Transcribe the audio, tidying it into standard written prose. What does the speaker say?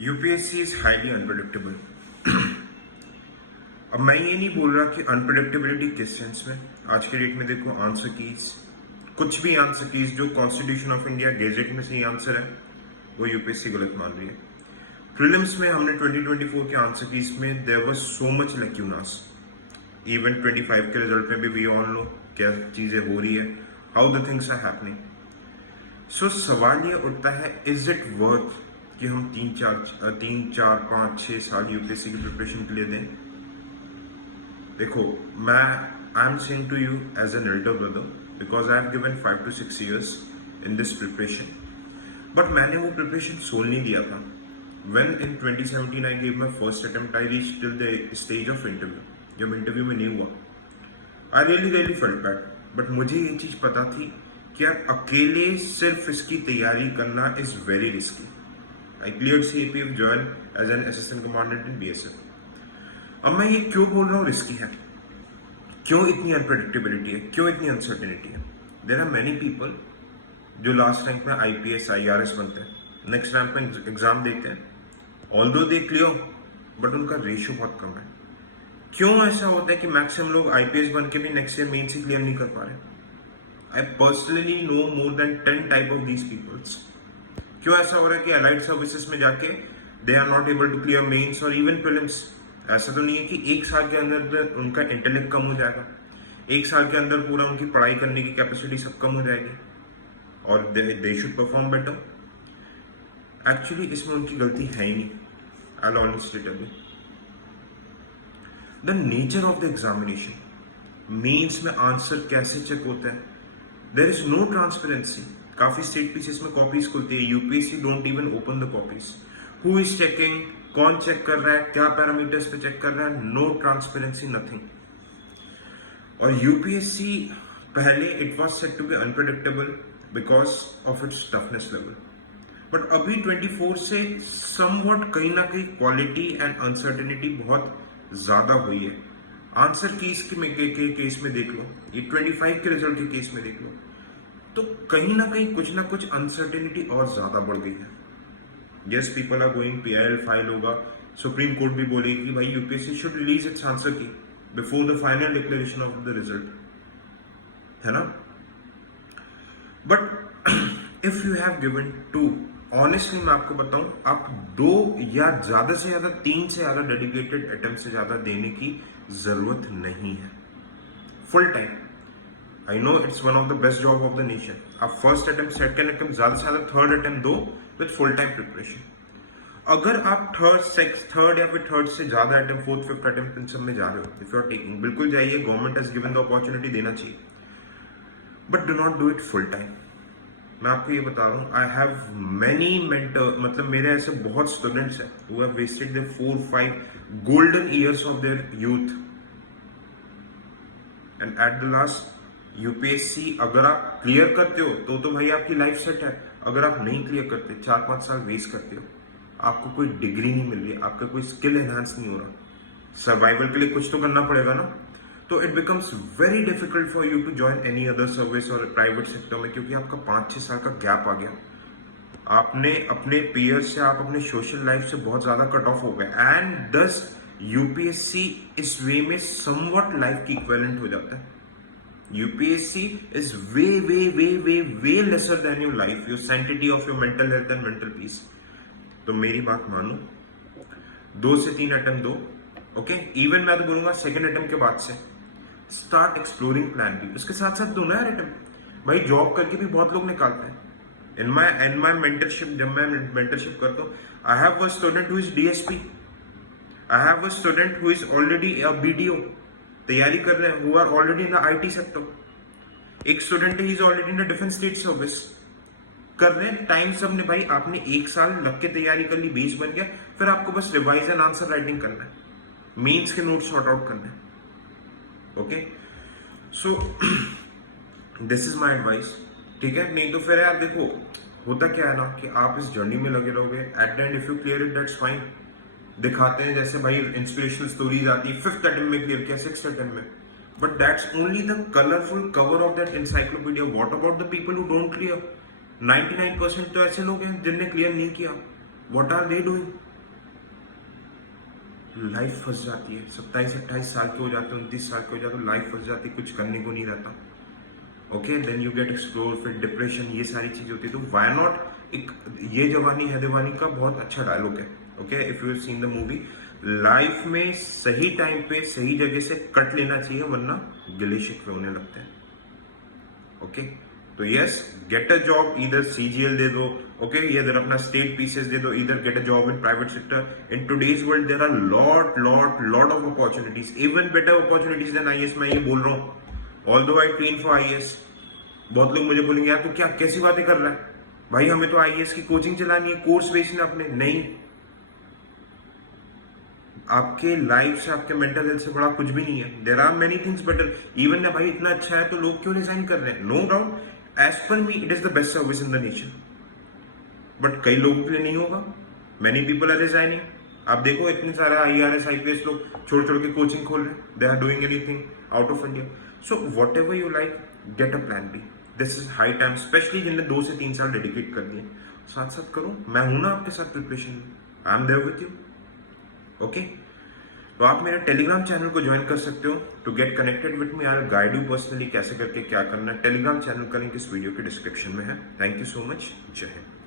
UPSC is highly unpredictable. अब मैं ये नहीं बोल रहा कि अनप्रडिक्टेबिलिटी किस सेंस में। आज के डेट में देखो आंसर कीज, कुछ भी आंसर कीज जो कॉन्स्टिट्यूशन ऑफ इंडिया गेजेट में सही आंसर है वो यूपीएससी गलत मान रही है। प्रीलिम्स में हमने 2024 के आंसर कीज में there was so much lacunas. Even 25 के रिजल्ट में भी वी ऑल नो क्या चीजें हो रही है, how the things are happening. So सवाल ये उठता है, इज इट वर्थ कि हम 3, 4, 5, 6 साल यूपीएससी की प्रिपरेशन के लिए दें। देखो, मैं I am saying to you as an elder brother because I have given 5 to 6 years in this preparation, but मैंने वो प्रिपरेशन सोल नहीं दिया था। When in 2017 I gave my first attempt, I reached till the stage of interview. जब interview में नहीं हुआ, I really felt bad. But मुझे ये चीज पता थी कि यार अकेले सिर्फ इसकी तैयारी करना is very risky. I cleared CAPF join as an assistant commandant in BSF. अब मैं ये क्यों बोल रहा हूँ रिस्की है, क्यों इतनी अनप्रेडिक्टेबिलिटी है, क्यों इतनी अनसर्टेनिटी है। देयर आर मेनी पीपल जो लास्ट रैंक में IPS IRS बनते हैं, नेक्स्ट रैंक में एग्जाम देते हैं, ऑल्दो दे क्लियर, बट उनका रेशियो बहुत कम है। क्यों ऐसा होता है कि मैक्सिमम लोग IPS बन के भी नेक्स्ट ईयर मेन से क्लियर नहीं कर पा रहे। I personally know more than 10 type of these peoples. क्यों ऐसा हो रहा है कि अलाइड सर्विसेज में जाके they are not able to clear mains और इवन प्रीलिम्स। ऐसा तो नहीं है कि एक साल के अंदर उनका इंटेलेक्ट कम हो जाएगा, एक साल के अंदर पूरा उनकी पढ़ाई करने की कैपेसिटी सब कम हो जाएगी और they should perform better. Actually इसमें उनकी गलती है ही नहीं। I'll honestly tell you. The nature of the examination, mains में आंसर कैसे चेक होता है, there is no transparency. काफी स्टेट पीसेस में कॉपीज खुलती है, UPSC don't even open the copies. Who is checking, कौन चेक कर रहा है, क्या पैरामीटर्स पे चेक कर रहा है, नो ट्रांसपेरेंसी, नथिंग। और यूपीएससी पहले it was said to be unpredictable because of its toughness level, but अभी 24 से समवट कहीं ना कहीं क्वालिटी एंड अनसर्टेनिटी बहुत ज्यादा हुई है। आंसर कीज के केस में देख लो, ये 25 के रिजल्ट के केस में देख लो, तो कहीं ना कहीं कुछ ना कुछ अनसर्टेनिटी और ज्यादा बढ़ गई है। Yes, people are going, PIL file होगा, सुप्रीम कोर्ट भी बोलेगी कि भाई UPSC should release its answer key before the final declaration of the result, है ना। But if you have given 2, honestly मैं आपको बताऊं, आप 2 या ज्यादा से ज्यादा 3 से ज्यादा डेडिकेटेड अटेम्प्ट से ज्यादा देने की जरूरत नहीं है। Full time, I know it's one of the best job of the nation. आप फर्स्ट अटेम्प्ट, सेकंड अटेम्प्ट, ज्यादा से ज्यादा थर्ड अटेम्प्ट दो विद फुल टाइम प्रिपरेशन। अगर आप थर्ड या फिर थर्ड से ज्यादा attempt, fourth, fifth attempt in सब में जा रहे हो, इफ यू आर टेकिंग, बिल्कुल जाइए, government has given the opportunity, देना चाहिए, but do not do it full time. मैं आपको ये बता रहा हूँ, आई हैव मेनी मेंटर, मतलब मेरे ऐसे बहुत स्टूडेंट्स हैं who have wasted their 4-5 golden years of their youth, and at the last UPSC अगर आप क्लियर करते हो तो भाई आपकी लाइफ सेट है। अगर आप नहीं क्लियर करते, 4-5 साल वेस्ट करते हो, आपको कोई डिग्री नहीं मिल रही, आपका कोई स्किल एनहांस नहीं हो रहा, सर्वाइवल के लिए कुछ तो करना पड़ेगा ना। तो it becomes very difficult for you to join any other service और प्राइवेट सेक्टर में, क्योंकि आपका 5-6 साल का गैप आ गया। आपने अपने पीयर्स से, आप अपने सोशल लाइफ से बहुत ज्यादा कट ऑफ हो गए, एंड दस यूपीएससी इस वे में समवट लाइफ की इक्विवेलेंट हो जाता है। UPSC is way way way way way lesser than your life, your sanctity of your mental health and mental peace. तो मेरी बात मानो, 2 से 3 अटेम्प्ट दो, ओके। इवन मैं तो बोलूंगा सेकंड अटेम्प्ट के बाद से स्टार्ट एक्सप्लोरिंग प्लान भी, उसके साथ साथ दो ना यार अटेम्प्ट। भाई जॉब करके भी बहुत लोग निकालते हैं। इन माय मेंटरशिप, जब मैं मेंटरशिप करता हूँ, I have a student who is DSP, I have a student who is already a BDO, तैयारी कर रहे हैं, who are already in the IT sector. एक स्टूडेंट ही is already in the defence state service, कर रहे हैं। Time सब ने भाई, आपने 1 साल लग के तैयारी कर ली, बेस बन गया, फिर आपको बस रिवाइज एंड आंसर राइटिंग करना है, मेंस के नोट सॉर्ट आउट करना है, okay. So this is my advice, ठीक है। नहीं तो फिर यार देखो, होता क्या है ना कि आप इस जर्नी में लगे रहोगे, at the end if you clear it that's fine. दिखाते हैं जैसे भाई इंस्पिरेशनल स्टोरीज आती है, 5th अटेम्प्ट में क्लियर किया, 6th अटेम्प्ट में, but that's only the colourful cover of that encyclopedia. What about the people who don't clear? 99% तो ऐसे लोग हैं जिनने क्लियर नहीं किया। What are they doing? Life फंस जाती है, 27-28 साल के हो जाते हैं, 29 साल के हो जाते हैं, लाइफ फंस जाती है, कुछ करने को नहीं रहता। Okay, then you get explore, फिर डिप्रेशन, ये सारी चीजें होती है। तो वाई नॉट, एक ये जवानी है दीवानी का बहुत अच्छा डायलॉग है। Okay, if you seen the movie, life में सही टाइम पे सही जगह से कट लेना चाहिए, वरना गिले शिकवे होने लगते हैं। ओके, तो यस, गेट अ जॉब, इधर सीजीएल दे दो, ओके, इधर अपना स्टेट पीसेस दे दो, इधर get a job in private sector. In today's world there are lot of opportunities, even better opportunities than IAS. मैं ये बोल रहा हूँ, although I train for IAS. बहुत लोग मुझे बोलेंगे यार तू क्या कैसी बातें कर रहा है भाई, हमें तो आईएएस की कोचिंग चलानी है, कोर्स बेचना अपने। नहीं, आपके लाइफ से, आपके मेंटल हेल्थ से बड़ा कुछ भी नहीं है। There are many things better. Even ना भाई इतना अच्छा है तो लोग क्यों रिजाइन कर रहे हैं? No doubt, as per me it is the best service in the nature, but कई लोगों के लिए नहीं होगा। Many people are resigning. आप देखो इतने सारे आईआरएस आईपीएस लोग छोड़ छोड़ के कोचिंग खोल रहे हैं, they are doing anything out of India. So whatever you like, get a plan B. This is high time, specially जिनने 2 से 3 साल डेडिकेट कर दिए, साथ साथ करो। मैं हूं ना आपके साथ प्रिपरेशन में, I am there with you. Okay, तो आप मेरे टेलीग्राम चैनल को ज्वाइन कर सकते हो to get connected with me. I guide you personally कैसे करके क्या करना है। टेलीग्राम चैनल का लिंक इस वीडियो के डिस्क्रिप्शन में है। Thank you so much. जय हिंद।